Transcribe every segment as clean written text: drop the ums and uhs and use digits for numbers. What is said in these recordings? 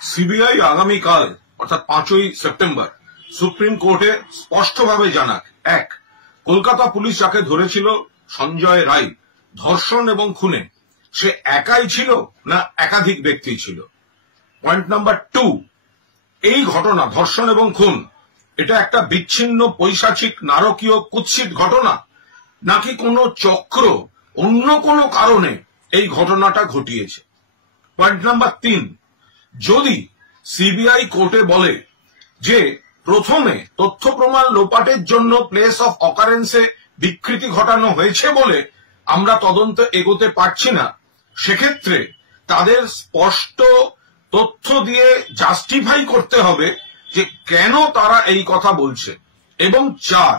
CBI আগামীকাল অর্থাৎ 5ই September supreme কোর্টে স্পষ্টভাবে জানাক, এক, কলকাতা পুলিশ যাকে ধরেছিল সঞ্জয় রায় ধর্ষণ এবং খুনে, সে একাই ছিল না একাধিক ব্যক্তি ছিল। পয়েন্ট নাম্বার 2, এই ঘটনা ধর্ষণ এবং খুন এটা একটা বিচ্ছিন্ন পৈশাচিক নারকীয় কুৎসিত ঘটনা, নাকি কোনো চক্র অন্য কোনো কারণে এই ঘটনাটা ঘটিয়েছে। পয়েন্ট নাম্বার 3, যদি সিবিআই কোর্টে বলে যে প্রথমে তথ্য প্রমাণ লোপাটের জন্য প্লেস অফ অকারেন্সে বিকৃতি ঘটানো হয়েছে বলে আমরা তদন্ত এগোতে পারছি না, সেক্ষেত্রে তাদের স্পষ্ট তথ্য দিয়ে জাস্টিফাই করতে হবে যে কেন তারা এই কথা বলছে। এবং 4,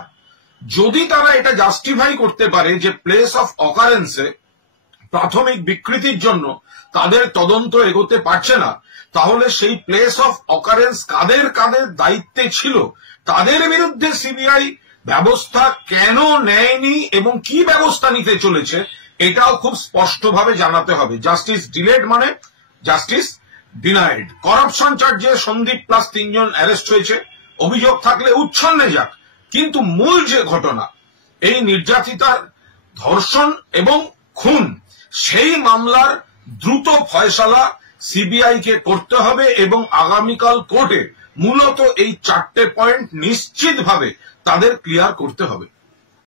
যদি তারা এটা জাস্টিফাই করতে পারে যে প্লেস অফ অকারেন্সে প্রাথমিক বিকৃতির জন্য তাদের তদন্ত এগোতে পারছে না, তাহলে সেই প্লেস অফ অকারেন্স কাদের কাদের দায়িত্বে ছিল তাদের বিরুদ্ধে সিবিআই ব্যবস্থা কেন নেয়নি এবং কি ব্যবস্থা নিতে চলেছে এটাও খুব স্পষ্টভাবে জানাতে হবে। জাস্টিস ডিলেড মানে জাস্টিস ডিনাইড। করাপশন চার্জে সন্দীপ প্লাস 3 জন অ্যারেস্ট হয়েছে, অভিযোগ থাকলে উচ্ছন্নে যাক, কিন্তু মূল যে ঘটনা এই নির্যাতিতার ধর্ষণ এবং খুন, সেই মামলার দ্রুত ফয়সালা সিবিআই কে করতে হবে এবং আগামীকাল কোর্টে মূলত এই 4টে পয়েন্ট নিশ্চিতভাবে তাদের ক্লিয়ার করতে হবে।